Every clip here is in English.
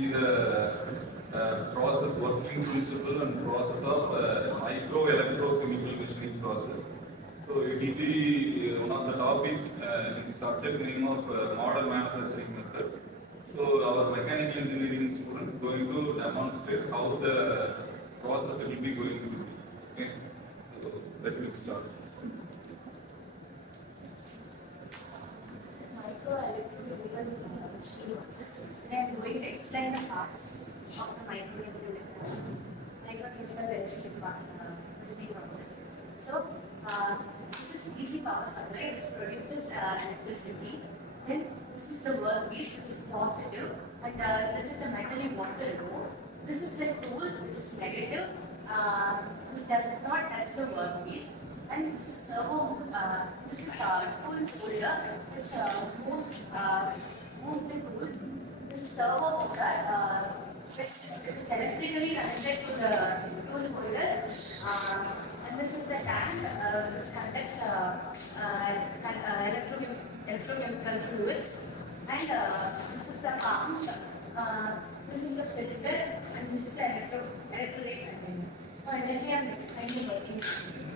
see the process working principle and process of micro electrochemical machining process. So it will be one of the topic in the subject name of modern manufacturing methods. So our mechanical engineering students going to demonstrate how the process will be going to be. Okay, so let me start. Microelectrochemical machining process. And I am going to explain the parts of the microchemical electrical machining process. So, this is DC power supply, which produces electricity. Then this is the workpiece, which is positive, and this is the metallic water row. This is the tool, which is negative. This does not touch the workpiece. And this is servo. This is tool holder, which moves the tool. This is servo motor, which is electrically connected to the tool holder. And this is the tank, which conducts electrochemical fluids. And this is the pump. This is the filter, and this is the electrolyte container. Let me explain the working system.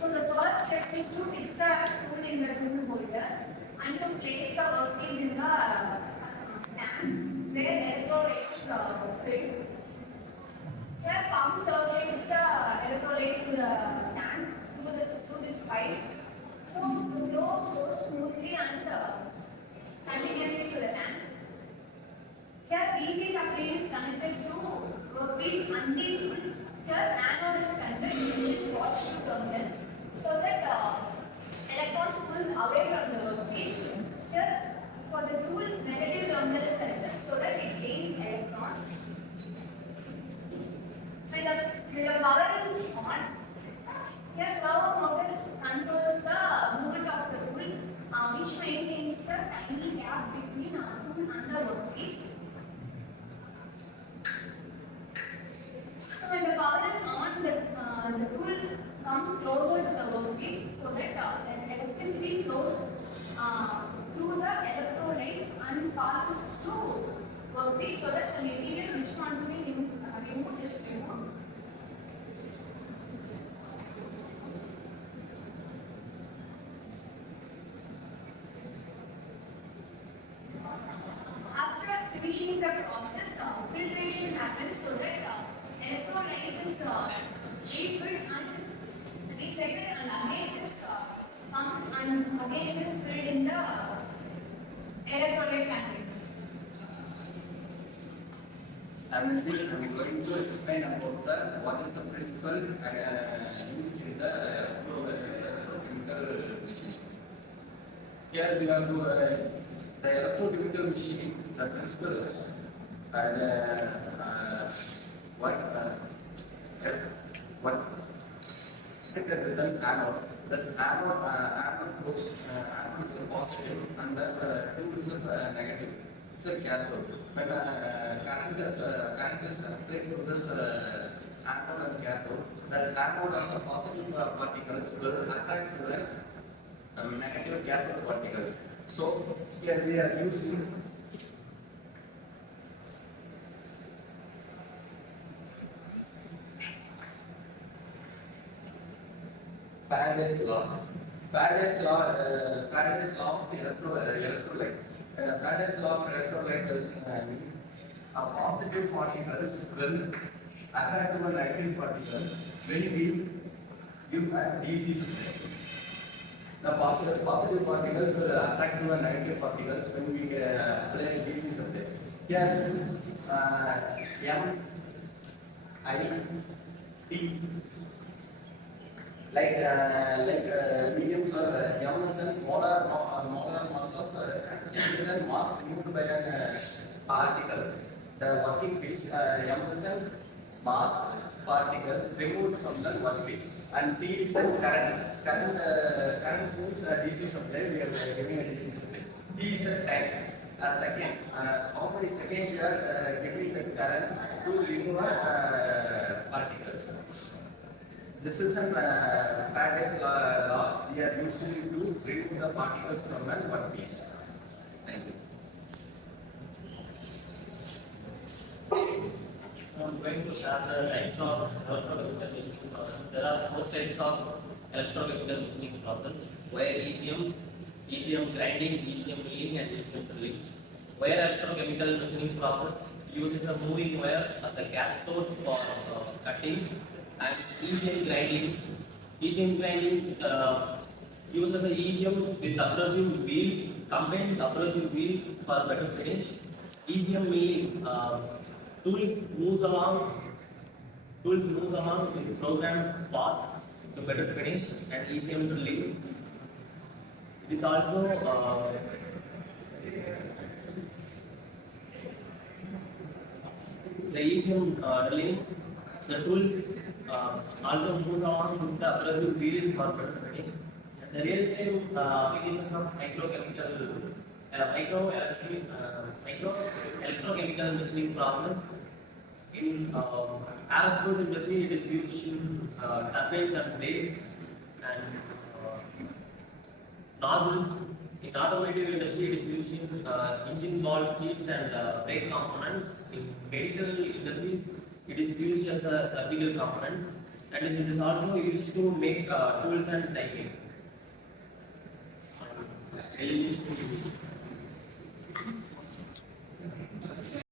So the first step is to fix the tool in the tool holder and to place the workpiece in the tank where electrolyte is filled. Here pump circulates the electrolyte to the tank through this pipe. So the flow goes smoothly and continuously to the tank. Here DC supply is connected to workpiece until here anode is connected, which is positive terminal, so that electrons pulls away from the workpiece. Here for the tool, negative terminal is connected, so that it gains electrons. When the power is on, here servo motor controls the movement of the tool, which maintains the tiny gap between tool and the workpiece. So when the power is on, the tool comes closer to the workpiece, so that the electricity flows through the electrolyte and passes to workpiece, so that the material which want to be removed is removed. After finishing the process, filtration happens, so that electrolyte is refilled and recycled, and again it is pumped, and again it is filled in the electrolyte container. I'm going to explain about what is the principle used in the electrochemical machining. Here we have the electrochemical machining, the principles, and what written anode. This anode goes, anode is a positive and the tool is a negative. It's a cathode. When current is applied to this anode and cathode, the anode as a positive particles will attract to the negative cathode particles. So here we are using Faraday's law. Faraday's law of electrolyte. Faraday's law of electrolyte is a positive particles will attract to a negative particle when we give a DC supply. The positive particles will attract to a negative particles when we apply a DC supply. Here, M, I, T. Like mediums or M is a molar mass of M is a mass removed by a particle. The working piece M is a mass particles removed from the workpiece, and T is a current. Current means DC supply. We are giving a DC supply. T is a time. A second. How many seconds we are giving the current to remove particles. This is a Faraday's law we are using to remove the particles from a workpiece. Thank you. which are the types of electrochemical machining process. There are 4 types of electrochemical machining process, wire ECM grinding, ECM milling, and ECM drilling. Wire electrochemical machining process uses a moving wire as a cathode for cutting, and ECM grinding uses a ECM with abrasive wheel, combines abrasive wheel for better finish. ECM milling tools moves along with programmed path to better finish, and ECM drilling. It is also the ECM drilling. The tools also move along with the abrasive wheel for better finish. And the real-time applications of micro electrochemical machining process in aerospace industry. It is used in turbines and blades and nozzles. In automotive industry, it is used in engine valve seats and brake components. In medical industries, it is used as surgical components, and it is also used to make tools and die making.